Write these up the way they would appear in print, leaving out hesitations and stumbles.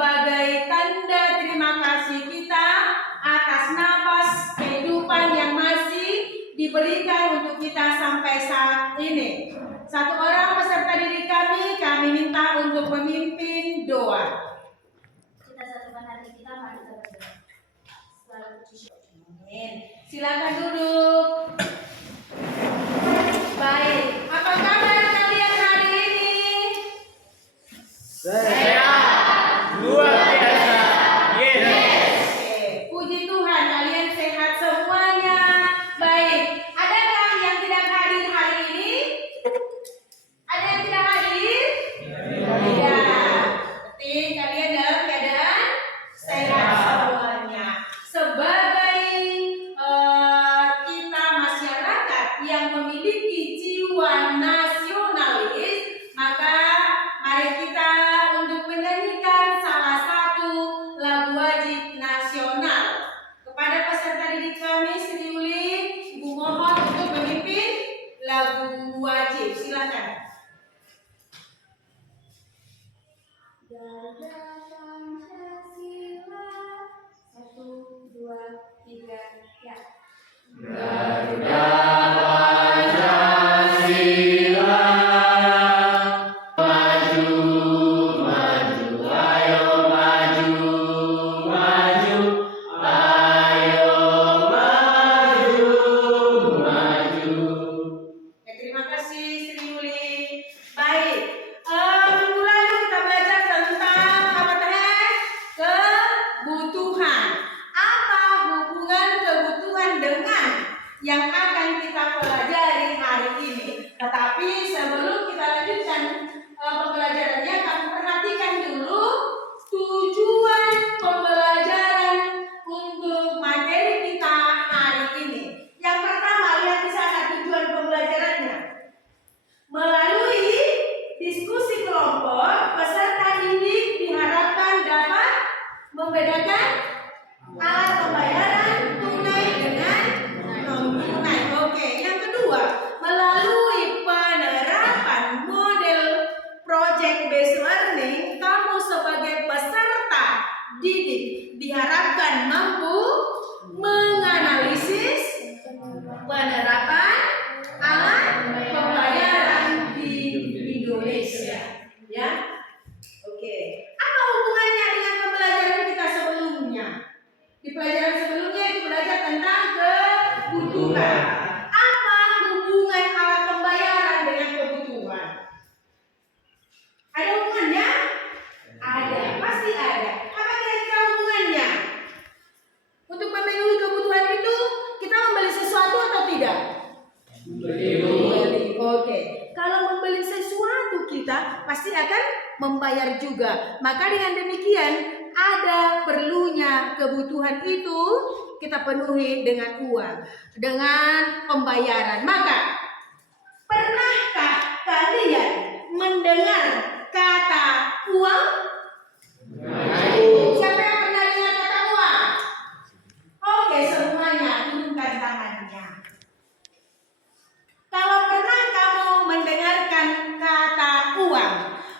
sebagai tanda terima kasih kita atas nafas kehidupan yang masih diberikan untuk kita sampai saat ini. Satu orang peserta didik kami minta untuk memimpin doa. Kita satukan hati kita, mari kita berdoa. Amin. Silakan duduk. Baik, apa kabar kalian hari ini? Sehat, luar biasa. Yes. Oke, puji Tuhan kalian sehat semuanya. Baik, adakah yang tidak hadir hari ini? Ada yang tidak hadir? Iya. Berarti kalian dalam keadaan sehat semuanya. Sebagai kita masyarakat yang memiliki jiwa nasionalis, maka mari kita untuk menyanyikan salah satu lagu wajib nasional. Kepada peserta didik kami, Sri Uli, Ibu mohon untuk memimpin lagu wajib. Silakan. Garuda Pancasila, 1, 2, 3, ya. Garuda Pancasila, maju, maju, ayo maju, maju, ayo maju, maju. Terima kasih Sri Yuli. Baik, minggu lalu kita belajar tentang apa teh? Kebutuhan. Apa hubungan kebutuhan dengan yang akan kita pelajari hari ini? Tetapi sebelum kita lanjutkan pembelajarannya, kami perhatikan dulu tujuan pembelajaran untuk materi kita hari ini. Yang pertama, lihat di sana tujuan pembelajarannya. Melalui diskusi kelompok, peserta didik diharapkan dapat membedakan alat pembayaran tunai dengan non-tunai. Oke, yang kedua, melalui penerapan model project based learning, kamu sebagai peserta didik diharapkan mampu menganalisis penerapan alat pembayaran di Indonesia. Ya, oke. Apa hubungannya dengan pembelajaran kita sebelumnya? Di pelajaran sebelumnya itu belajar tentang kebutuhan. Apa hubungan alat pembayaran dengan kebutuhan? Ada hubungannya? Ada, pasti ada. Apa kira-kira hubungannya? Untuk memenuhi kebutuhan itu kita membeli sesuatu atau tidak? Membeli. Oke. Kalau membeli sesuatu kita pasti akan membayar juga. Maka dengan demikian ada perlunya kebutuhan itu kita penuhi dengan uang, dengan pembayaran. Maka pernahkah kalian mendengar kata uang? Siapa yang pernah dengar kata uang? Oke, semuanya turunkan tangannya. Kalau pernah kamu mendengarkan kata uang,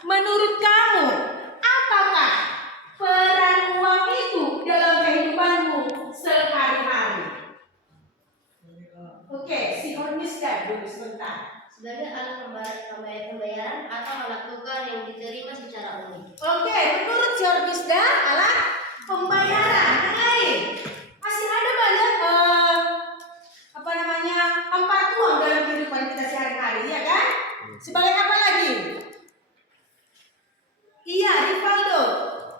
menurut kamu apakah peran uang itu dalam kehidupanmu sehari-hari? Oke, si Hormisda dulu sebentar. Sebagai alat pembayaran atau alat tukar yang diterima secara umum. Oke, menurut si Hormisda alat pembayaran. Yang lain masih ada banyak tempat uang dalam kehidupan kita sehari-hari, ya kan? Sebagai apa lagi? Iya, Rivaldo.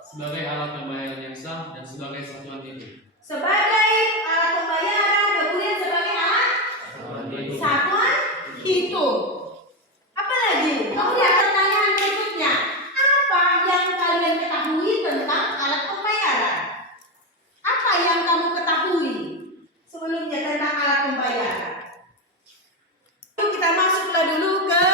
Sebagai alat pembayaran yang sah dan sebagai satuan hidup. Sebagai alat pembayaran, kemudian sebagai alat satuan hidup. Apa lagi? Kemudian pertanyaan berikutnya, apa yang kalian ketahui tentang alat pembayaran? Apa yang kamu ketahui sebelumnya tentang alat pembayaran? Kita masuklah dulu ke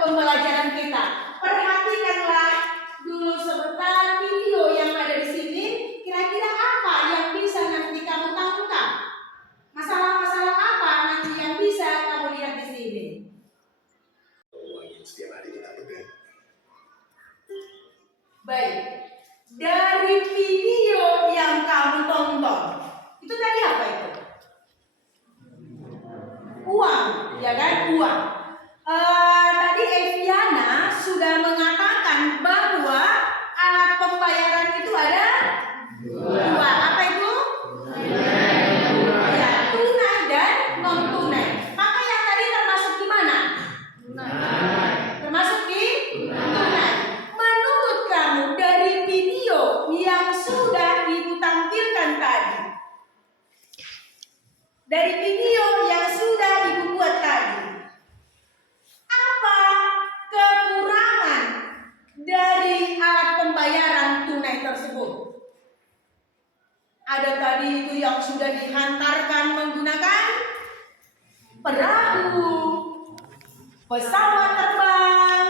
pembelajaran kita. Perhatikanlah dulu sebentar video yang ada di sini. Kira-kira apa yang bisa nanti kamu tangkap? Masalah-masalah apa nanti yang bisa kamu lihat di sini? Uang yang setiap hari kita pegang. Baik. dari video yang kamu tonton. Itu tadi apa itu? Uang, ya kan? Uang. Tadi Eviana sudah mengatakan bahwa alat pembayaran itu ada dua. Apa itu? Ya, tunai dan non tunai. Maka yang tadi termasuk di mana? Termasuk di tunai. Menurut kamu dari video yang sudah ibu tampilkan tadi, dari video yang sudah ibu buat tadi, apa kekurangan dari alat pembayaran tunai tersebut? Ada tadi itu yang sudah dihantarkan menggunakan perahu, pesawat terbang,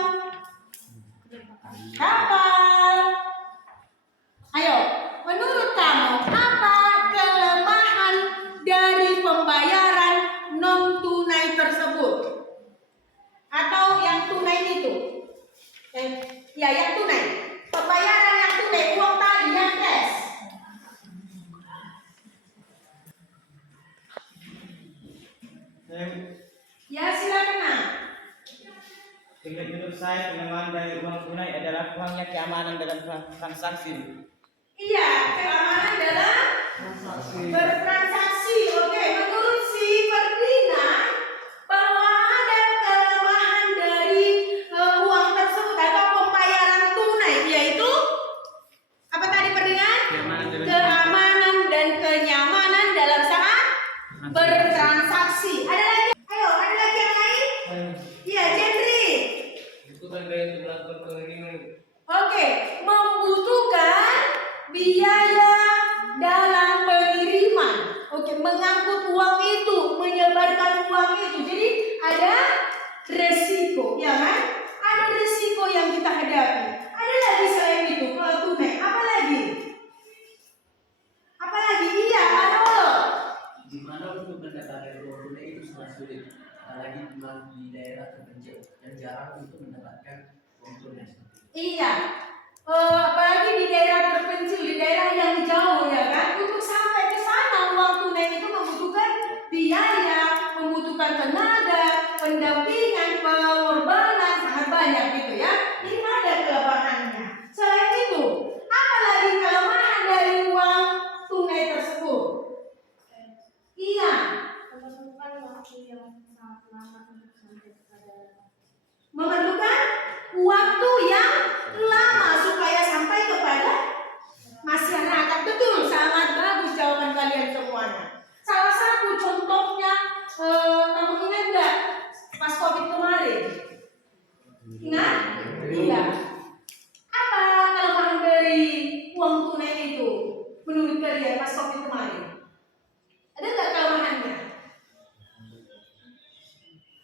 kapal. Ayo, menurut kamu apa kelemahan dari pembayaran non tunai tersebut? Atau yang tunai itu? Ya, yang tunai. Pembayaran yang tunai, uang tadi yang cash. Ya, silakan Nak. Menurut saya kelemahan dari uang tunai adalah kurangnya keamanan dalam transaksi. Iya, keamanan dalam bertransaksi. Oke, menurut si Ferdinand bahwa ada kelemahan dari uang tersebut atau pembayaran tunai, yaitu apa tadi Ferdinand? Keamanan dan kenyamanan dalam saat bertransaksi. Ada lagi? Ayo, ada lagi yang lain? Iya, Jendri. Bukan gaya untuk melakukan pengiriman. Oke, membutuhkan biaya dalam pengiriman. Oke, mengangkut uang itu, menyebarkan uang itu. Jadi ada resiko, ya kan? Ada resiko yang kita hadapi. Ada lagi selain itu, kalau tunai, apa lagi? Apa lagi? Iya, ada loh. Di mana untuk mendapatkan uang tunai itu sangat sulit, apalagi di daerah terpencil dan jarang untuk mendapatkan uang tunai. Iya, apalagi di daerah terpencil, di daerah yang jauh, ya kan? Untuk sampai ke sana uang tunai itu membutuhkan biaya, membutuhkan tenaga, pendampingan, pengorbanan sangat banyak gitu ya. Ini ada kelemahannya. Selain itu, apa lagi kelemahan dari uang tunai tersebut? Iya, Memerlukan waktu yang sangat lama untuk sampai kepada memerlukan waktu yang lama supaya sampai kepada masyarakat. Betul, sangat bagus jawaban kalian semuanya. Salah satu contohnya, kamu ingat nggak pas COVID kemarin? Ingat? Iya. Apa kelemahan dari uang tunai itu menurut kalian pas COVID kemarin? Ada nggak kelemahannya?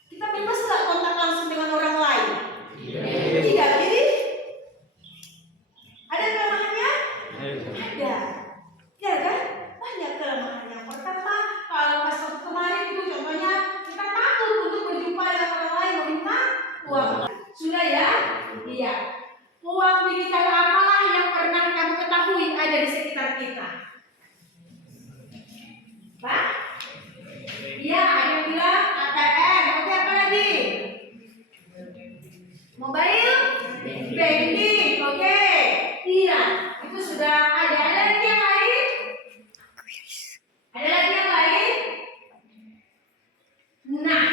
Kita bebas nggak kontak langsung dengan orang lain? Tidak, jadi ada kelemahannya? Ada. Ya kan? Banyak kelemahan. Yang pertama, kalau pas waktu kemarin itu contohnya kita takut untuk berjumpa dengan orang lain meminta uang. Sudah ya? Iya. Uang digital apalah yang pernah kamu ketahui ada di sekitar kita? Pak? Iya, ada yang bilang ATM. Oke, apa lagi? Mobile banking. Oke. Iya, itu sudah ada. Ada lagi yang lain? Ada lagi yang lain? Nah,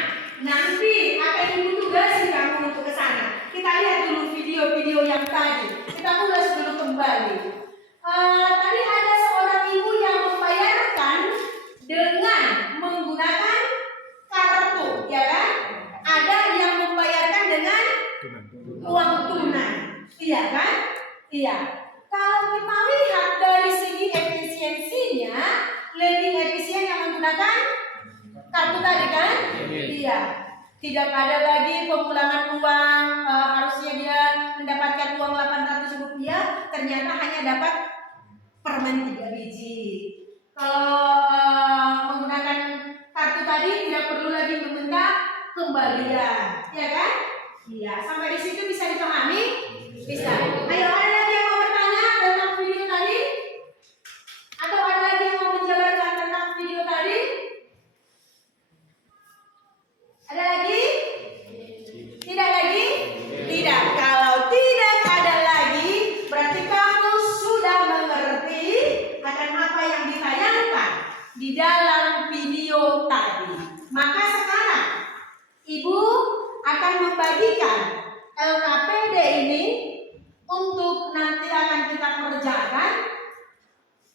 nanti akan ibu tugasi kamu untuk ke sana. Kita lihat dulu video-video yang tadi. Kita ulas dulu kembali. Tadi ada seorang ibu yang membayarkan dengan menggunakan kartu, ya kan? Ada yang membayarkan dengan uang tunai, iya kan? Iya. Kalau kita lihat dari segi efisiensinya, lebih efisien yang menggunakan kartu tadi kan? Iya. Tidak ada lagi pemulangan uang, harusnya dia mendapatkan uang 800 rupiah, ternyata hanya dapat permen 3 biji. Kalau menggunakan kartu tadi tidak perlu lagi meminta kembalian, ya kan? Iya, sampai di situ bisa dipahami? Bisa. Ayo, ada lagi yang mau bertanya tentang akan membagikan LKPD ini untuk nanti akan kita kerjakan,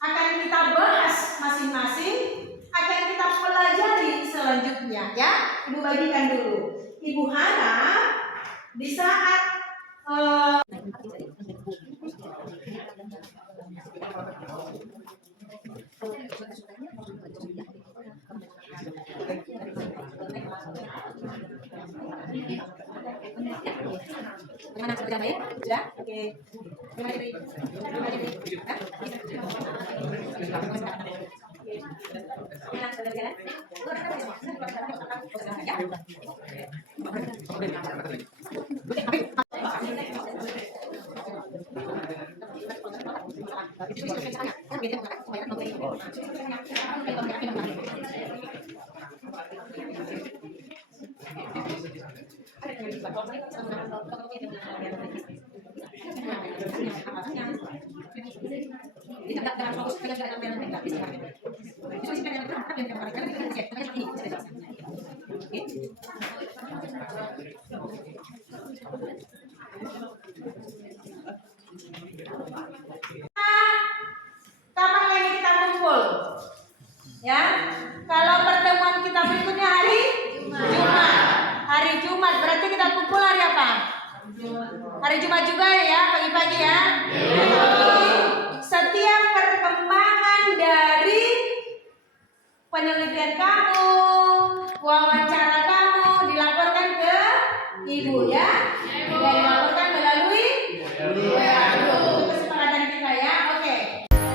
akan kita bahas masing-masing, akan kita pelajari selanjutnya ya. Ibu bagikan dulu. Ibu harap di saat Bagaimana sudah baik? Sudah? Oke. Terima kasih. Terima kasih. Gimana sudah berjalan? Kapan lagi kita kumpul? Ya, kalau pertemuan kita berikutnya hari Jumat. Hari Jumat berarti kita kumpul hari apa? Hari Jumat juga ya, pagi-pagi ya. Setiap perkembangan dari penelitian kamu, wawancara kamu dilaporkan ke ibu ya. Dan dilaporkan melalui WA group. Itu kesepakatan kita ya. Oke.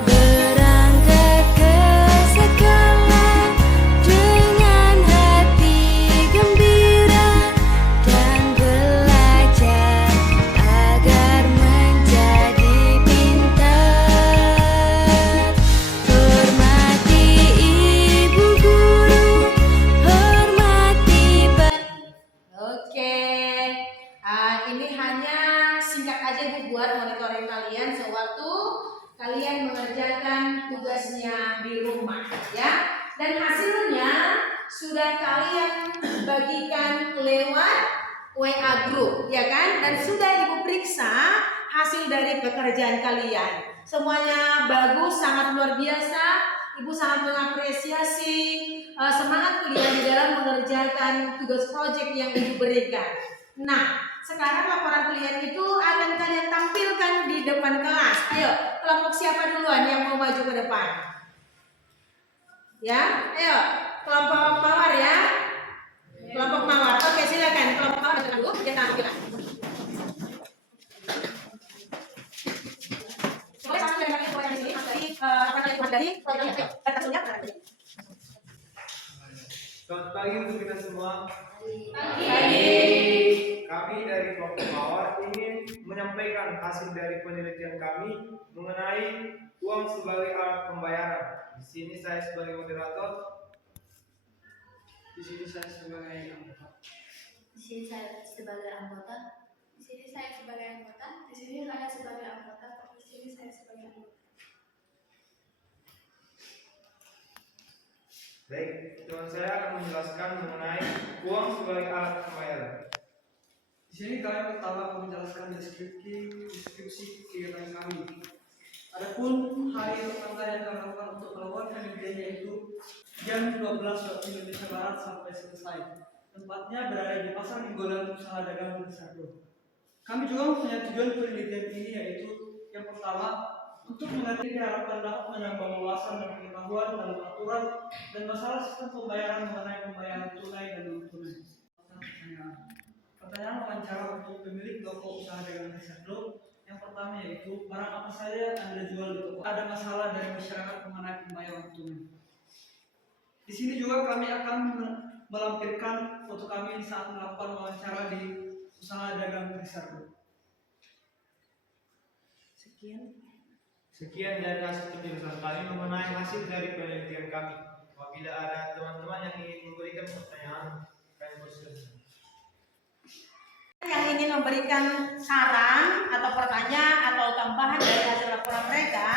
Berangkat ke sekolah dengan hati gembira dan belajar agar menjadi pintar. Hormati ibu guru, hormati Oke. Ini hanya singkat aja Bu buat monitoring kalian sewaktu kalian mengerjakan tugasnya di rumah ya. Dan hasilnya sudah kalian bagikan lewat WA group ya kan, dan sudah Ibu periksa hasil dari pekerjaan kalian. Semuanya bagus, sangat luar biasa. Ibu sangat mengapresiasi semangat kalian di dalam mengerjakan tugas proyek yang Ibu berikan. Nah, sekarang laporan kalian itu akan kalian tampilkan di depan kelas. Ayo, kelompok siapa duluan yang mau maju ke depan? Ya, ayo, kelompok mawar ya. Kelompok mawar. Oke, silakan. Kelompok mawar dengan dulu, dia tampilan. Boleh sama dari kalian di sini, dari atasnya. Selamat pagi untuk kita semua. Pagi. Kami dari kelompok Mawar ingin menyampaikan hasil dari penelitian kami mengenai uang sebagai alat pembayaran. Di sini saya sebagai moderator. Di sini saya sebagai anggota. Di sini saya sebagai anggota. Di sini saya sebagai anggota. Di sini saya sebagai anggota. Di sini saya sebagai anggota. Baik, teman saya akan menjelaskan mengenai uang sebagai alat pembayaran. Di sini kami pertama menjelaskan deskripsi kegiatan kami. Adapun hari pertama yang kami lakukan untuk melakukan penelitian yaitu jam 12 waktu Indonesia Barat sampai selesai. Tempatnya berada di Pasar Mingguan Usaha Dagang Bersatu. Kami juga punya tujuan penelitian ini yaitu yang pertama untuk mengerti diharapkan dapat menambah wawasan dan pengetahuan dalam aturan dan masalah sistem pembayaran mengenai pembayaran tunai dan non tunai. Pertanyaan wawancara untuk pemilik toko usaha dagang Bersatu. Yang pertama yaitu barang apa saja yang Anda jual di toko? Ada masalah dari masyarakat mengenai pembayaran tunai. Di sini juga kami akan melampirkan foto kami saat melakukan wawancara di usaha dagang Bersatu. Sekian dari hasil penjelasan kami mengenai hasil dari penelitian kami. Apabila ada teman-teman yang ingin memberikan pertanyaan, kami persilakan. Yang ingin memberikan saran atau pertanyaan atau tambahan dari hasil laporan mereka,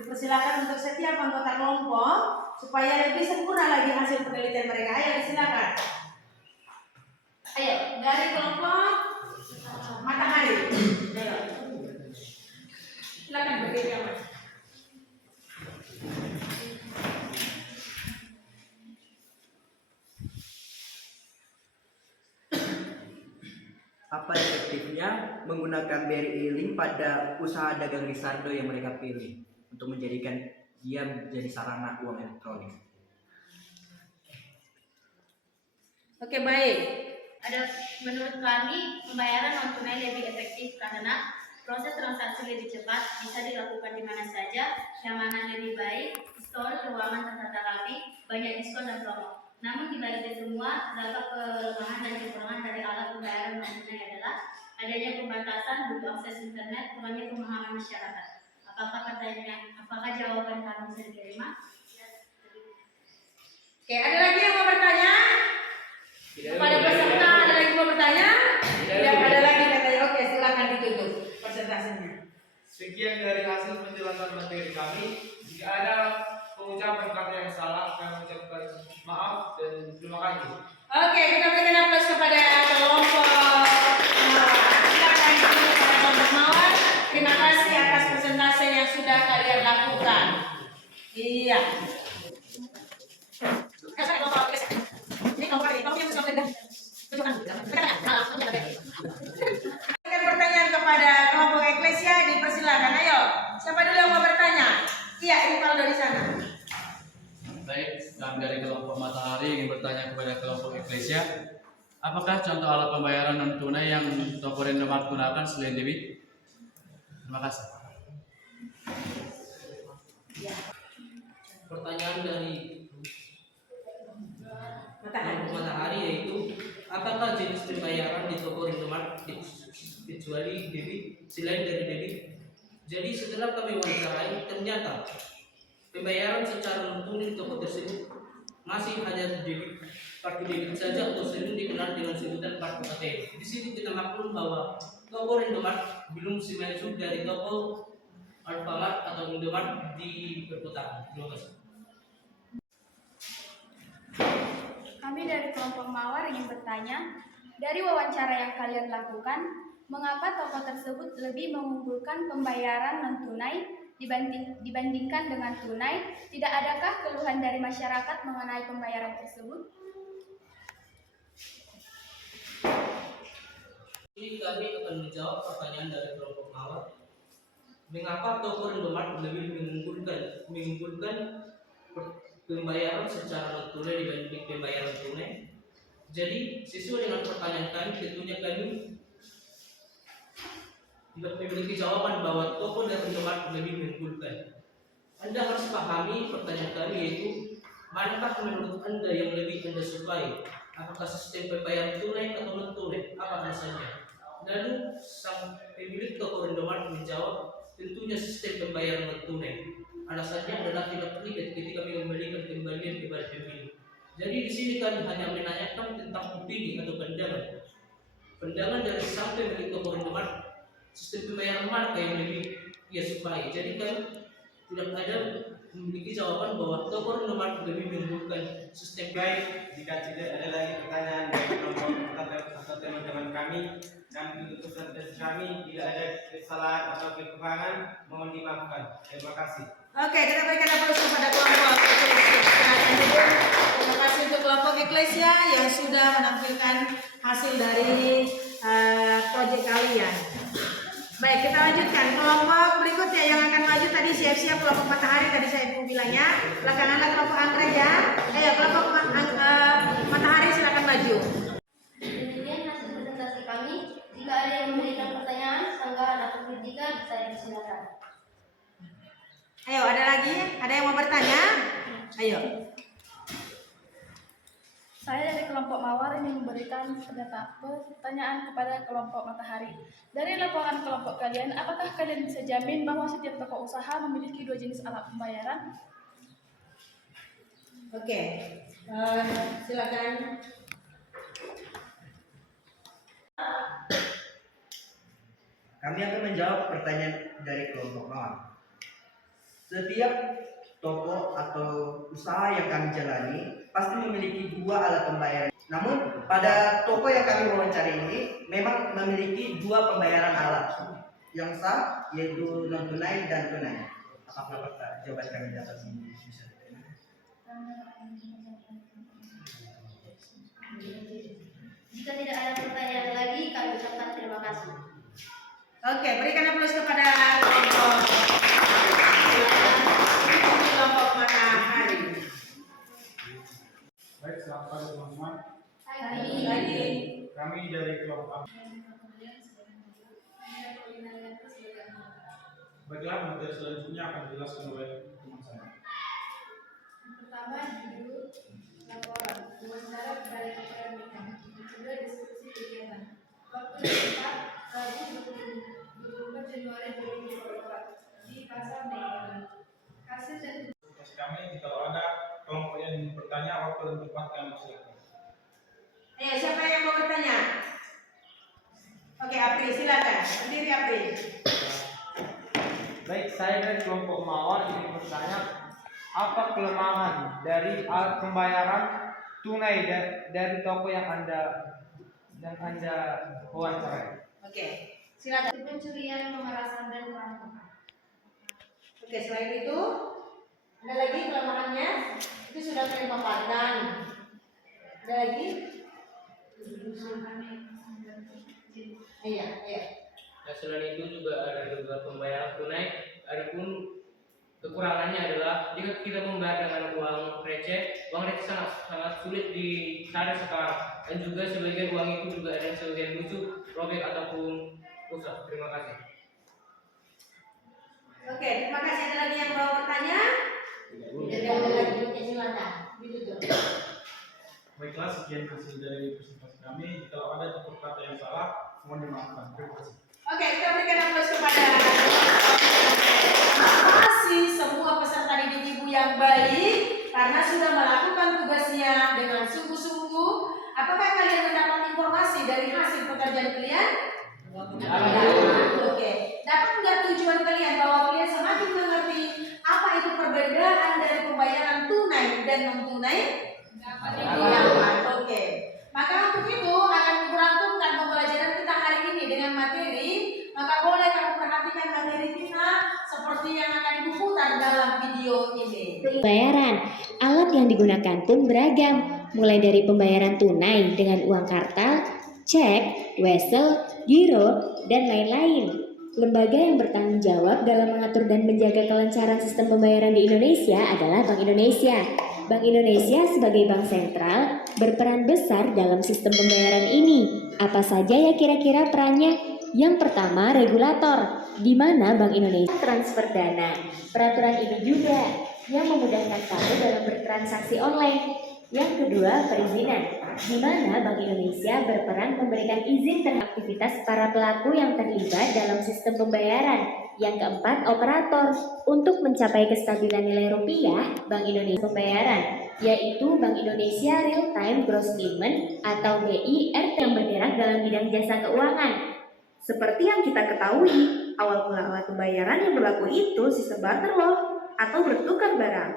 dipersilakan untuk setiap anggota kelompok supaya lebih sempurna lagi hasil penelitian mereka. Ayo, silakan. Ayo, dari kelompok Matahari. Ayo. Silakan berdiri, Mas. Apa efektifnya menggunakan BRI Link pada usaha dagang Risardo yang mereka pilih untuk menjadikan dia menjadi sarana uang elektronik? Oke, baik. Menurut kami pembayaran non tunai lebih efektif karena proses transaksi lebih cepat, bisa dilakukan di mana saja, keamanan lebih baik, store keuangan tertata rapi, banyak diskon dan promo. Namun di balik itu semua, terdapat kelemahan dan kekurangan dari alat pembayaran non tunai adalah adanya pembatasan butuh akses internet, kurangnya pemahaman masyarakat. Apakah jawaban kami bisa diterima? Oke, ada lagi yang mau bertanya? Kepada peserta ada lagi mau bertanya? Tidak ada lagi katanya. Oke, silakan ditutup presentasinya. Sekian dari hasil penjelasan materi kami. Jika ada pengucapan kata yang salah, kami ucapkan maaf dan terima kasih. Oke, kita berikan aplaus kepada kelompok silakan ditutup pada kelompok Mawar. Terima kasih atas presentasi yang sudah kalian lakukan. Iya. Berikan pertanyaan kepada kelompok Eklesia, dipersilakan. Ayo, siapa dulu yang mau bertanya? Iya, ini kalau dari sana. Baik, kami dari kelompok Matahari ingin bertanya kepada kelompok Eklesia, apakah contoh alat pembayaran non tunai yang toko Indomaret gunakan selain debit? Terima kasih. Pertanyaan dari kelompok Matahari yaitu apakah jenis pembayaran di toko Indomaret kecuali debit selain dari debit? Jadi setelah kami wawancarai, ternyata pembayaran secara non tunai di toko tersebut masih hanya debit, kartu debit saja atau sering dikenal dengan sebutan kartu ATM. Di situ kita maklum bahwa toko Indomaret belum semaju dari toko Alfamart atau Indomaret di perkotaan. Terima kasih. Kami dari kelompok Mawar ingin bertanya, dari wawancara yang kalian lakukan, mengapa toko tersebut lebih mengunggulkan pembayaran non-tunai dibandingkan dengan tunai? Tidak adakah keluhan dari masyarakat mengenai pembayaran tersebut? Ini kami akan menjawab pertanyaan dari kelompok Mawar. Mengapa toko Indomaret lebih mengunggulkan pembayaran secara non tunai dibanding pembayaran tunai? Jadi sesuai dengan pertanyaan kami, tentunya kami tidak memiliki jawaban bahwa toko dan Indomaret lebih mengunggulkan. Anda harus pahami pertanyaan kami yaitu manakah menurut Anda yang lebih Anda sukai? Apakah sistem pembayaran tunai atau non tunai? Apa alasannya? Lalu sang pemilik toko Indomaret menjawab, tentunya sistem pembayaran non tunai. Alasannya adalah tidak terlibat ketika mengembalikan kembalian kepada pemilik. Jadi di sini kami hanya menanyakan tentang opini atau pandangan dari sang pemilik toko Indomaret. Sistem pembayaran mana yang lebih ia sukai? Jadi kan tidak ada memiliki jawaban bahwa toko Indomaret lebih mengunggulkan sistem. Baik, jika tidak ada lagi pertanyaan dari kelompok atau teman-teman kami dan untuk presentasi kami, bila ada kesalahan atau kekurangan mohon dimaafkan. Terima kasih. Oke, kita berikan aplaus kepada kelompok Eklesia. Silakan duduk. Terima kasih untuk kelompok Eklesia yang sudah menampilkan hasil dari proyek kalian. Baik, kita lanjutkan. Kelompok berikutnya yang akan maju tadi siap-siap kelompok Matahari tadi saya bilangnya. Belakanganlah kelompok Anggrek ya. Ayo kelompok Matahari silakan maju. Demikian hasil presentasi kami. Jika ada yang memberikan pertanyaan, sangga atau kritikan, saya persilakan. Ayo, ada lagi? Ada yang mau bertanya? Ayo. Saya dari kelompok Mawar ingin memberikan pertanyaan kepada kelompok Matahari. Dari laporan kelompok kalian, apakah kalian bisa jamin bahwa setiap toko usaha memiliki dua jenis alat pembayaran? Oke, silakan. Kami akan menjawab pertanyaan dari kelompok Mawar. Setiap toko atau usaha yang kami jalani pasti memiliki 2 alat pembayaran. Namun pada toko yang kami wawancara ini memang memiliki 2 pembayaran alat yang sah, yaitu non tunai dan tunai. Apakah jawaban kami dapat bisa diterima? Jika tidak ada pertanyaan lagi, kami ucapkan terima kasih. Oke, berikan aplaus kepada kelompok matahari. Baik, selamat pagi teman-teman. Pagi. Kami dari kelompok. Baiklah, materi selanjutnya akan dijelaskan oleh teman saya. Pertama, judul laporan wawancara pada keterangan nikah. Kedua, diskusi kegiatan. Waktu yang tepat, Rabu 24 Januari 2024 di Pasar Medan. Hasil dan Tugas kami, kalau ada kelompok yang ingin bertanya, waktu dan tempat kami silakan. Ayo, siapa yang mau bertanya? Oke, Apri, silakan. Berdiri, Apri. Baik, saya dari kelompok Mawar ingin bertanya, apa kelemahan dari alat pembayaran tunai dari toko yang Anda wawancarai? Oke, silakan. pencurian, pemerasan, dan perampokan. Oke, selain itu, ada lagi kelemahannya? Itu sudah kalian paparkan. Ada lagi? Iya, iya. Nah, selain itu juga ada juga pembayaran tunai. Adapun kekurangannya adalah jika kita membayar dengan uang receh sangat sulit dicari sekarang. Dan juga sebagian uang itu juga ada sebagian lucu, robek ataupun rusak. Terima kasih. Oke, terima kasih. Ada lagi yang mau bertanya? Tidak ada lagi. Oke, silakan. Ditutup. Baiklah, sekian hasil dari presentasi kami. Kalau ada tutur kata yang salah, mohon dimaafkan. Terima kasih. Oke, kita berikan aplaus kepada terima kasih semua peserta didik ibu yang baik karena sudah melakukan tugasnya dengan sungguh-sungguh. Apakah kalian mendapat informasi dari hasil pekerjaan kalian? Oke, dapat nggak tujuan kalian bahwa kalian semakin mengerti apa itu perbedaan dari pembayaran tunai dan non tunai? Dapat. Oke. Maka untuk itu akan merangkumkan pembelajaran kita hari ini dengan materi. Maka boleh kamu perhatikan materi kita seperti yang akan diputar dalam video ini. Pembayaran, alat yang digunakan pun beragam, mulai dari pembayaran tunai dengan uang kartal, cek, wesel, giro, dan lain-lain. Lembaga yang bertanggung jawab dalam mengatur dan menjaga kelancaran sistem pembayaran di Indonesia adalah Bank Indonesia. Bank Indonesia sebagai bank sentral berperan besar dalam sistem pembayaran ini. Apa saja ya kira-kira perannya? Yang pertama, regulator, di mana Bank Indonesia transfer dana. Peraturan ini juga yang memudahkan kamu dalam bertransaksi online. Yang kedua, perizinan, di mana Bank Indonesia berperan memberikan izin terhadap aktivitas para pelaku yang terlibat dalam sistem pembayaran. Yang keempat, operator, untuk mencapai kestabilan nilai rupiah, Bank Indonesia pembayaran, yaitu Bank Indonesia Real Time Gross Payment atau BIRT yang bergerak dalam bidang jasa keuangan. Seperti yang kita ketahui, awal mula alat pembayaran yang berlaku itu sistem barter loh, atau bertukar barang.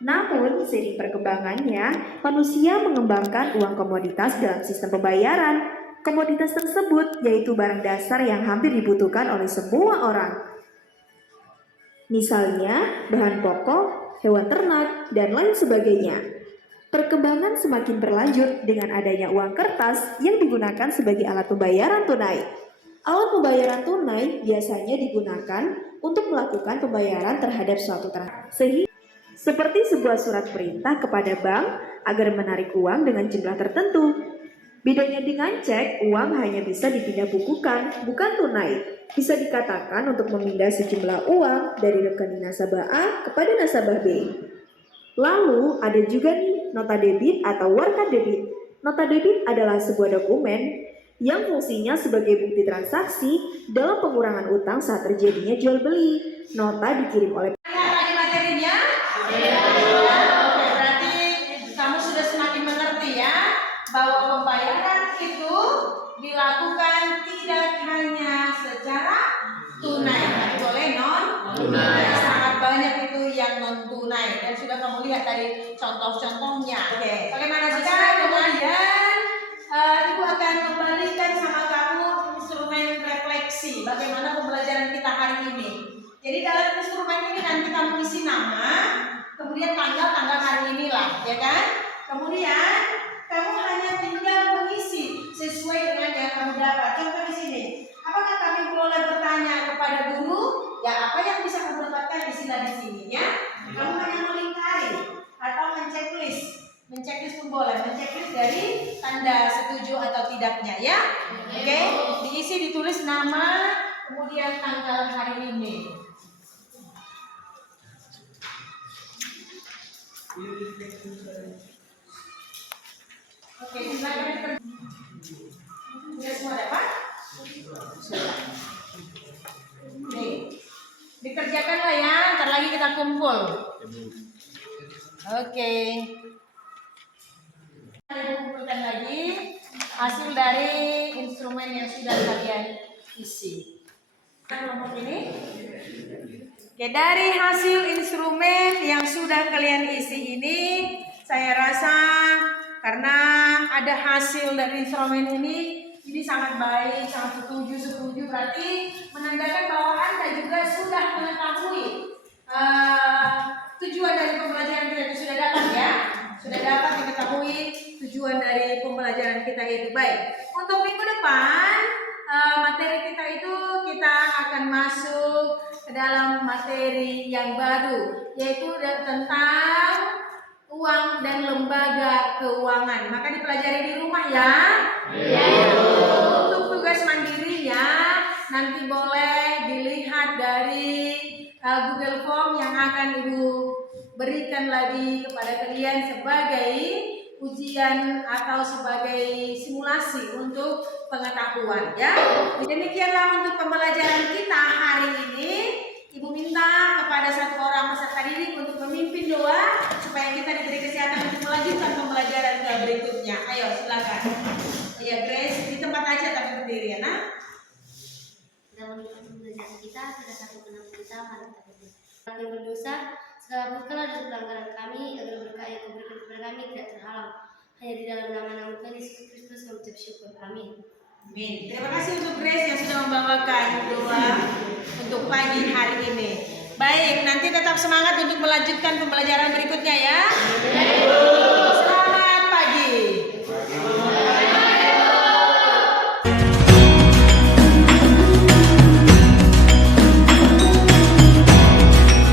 Namun, seiring perkembangannya, manusia mengembangkan uang komoditas dalam sistem pembayaran. Komoditas tersebut yaitu barang dasar yang hampir dibutuhkan oleh semua orang. Misalnya, bahan pokok, hewan ternak, dan lain sebagainya. Perkembangan semakin berlanjut dengan adanya uang kertas yang digunakan sebagai alat pembayaran tunai. Alat pembayaran tunai biasanya digunakan untuk melakukan pembayaran terhadap suatu transaksi, seperti sebuah surat perintah kepada bank agar menarik uang dengan jumlah tertentu. Bedanya dengan cek, uang hanya bisa dipindah bukukan, bukan tunai. Bisa dikatakan untuk memindah sejumlah uang dari rekening nasabah A kepada nasabah B. Lalu ada juga nih nota debit atau warka debit. Nota debit adalah sebuah dokumen yang fungsinya sebagai bukti transaksi dalam pengurangan utang saat terjadinya jual beli. Nota dikirim oleh Materinya? Oke, berarti kamu sudah semakin mengerti ya bahwa pembayaran itu dilakukan tidak hanya secara tunai, boleh non tunai. Sangat banyak itu yang non tunai dan sudah kamu lihat dari contoh-contohnya. Oke. Bagaimana sekarang kemudian Ibu akan kembalikan sama kamu instrumen refleksi. Bagaimana pembelajaran kita hari ini. Jadi dalam instrumen ini nanti kamu isi nama, kemudian tanggal hari inilah, ya kan? Kemudian kamu hanya tinggal mengisi sesuai dengan yang kamu dapat. Contoh di sini, apakah kami boleh bertanya kepada guru? Ya, apa yang bisa kamu dapatkan isilah di sini, ya? Kamu hanya melingkari atau menceklis pun boleh, menceklis dari tanda setuju atau tidaknya, ya? Oke, diisi, ditulis nama, kemudian tanggal hari ini. Oke, silakan. Sudah semua dapat? Sudah. Nih, dikerjakanlah ya. Ntar lagi kita kumpul. Oke. Kita kumpulkan lagi hasil dari instrumen yang sudah kalian isi. Kelompok ini. Oke, dari hasil instrumen yang sudah kalian isi ini, saya rasa karena ada hasil dari instrumen ini sangat baik, sangat setuju, berarti menandakan bahwa Anda juga sudah mengetahui tujuan dari pembelajaran kita itu sudah dapat, ya, sudah dapat mengetahui tujuan dari pembelajaran kita itu. Baik, untuk minggu depan materi kita itu kita akan masuk ke dalam materi yang baru, yaitu tentang uang dan lembaga keuangan. Maka dipelajari di rumah, ya. Untuk tugas mandirinya nanti boleh dilihat dari Google Form yang akan Ibu berikan lagi kepada kalian sebagai ujian atau sebagai simulasi untuk pengetahuan, ya. Demikianlah untuk pembelajaran kita hari ini. Ibu minta kepada satu orang peserta didik untuk memimpin doa supaya kita diberi kesehatan untuk melanjutkan pembelajaran ke berikutnya. Ayo silakan. Ya Grace, di tempat aja tapi berdiri, ya nak. Dalam pembelajaran kita satu kenal kita mari kita berdoa. Kami berdosa, segala hapuskanlah dosa pelanggaran kami agar berkah yang Kau berikan kepada kami tidak terhalang. Hanya di dalam nama Tuhan Yesus Kristus kami ucap syukur. Amin. Amin. Terima kasih untuk Grace yang sudah membawakan doa untuk pagi hari ini. Baik, nanti tetap semangat untuk melanjutkan pembelajaran berikutnya, ya.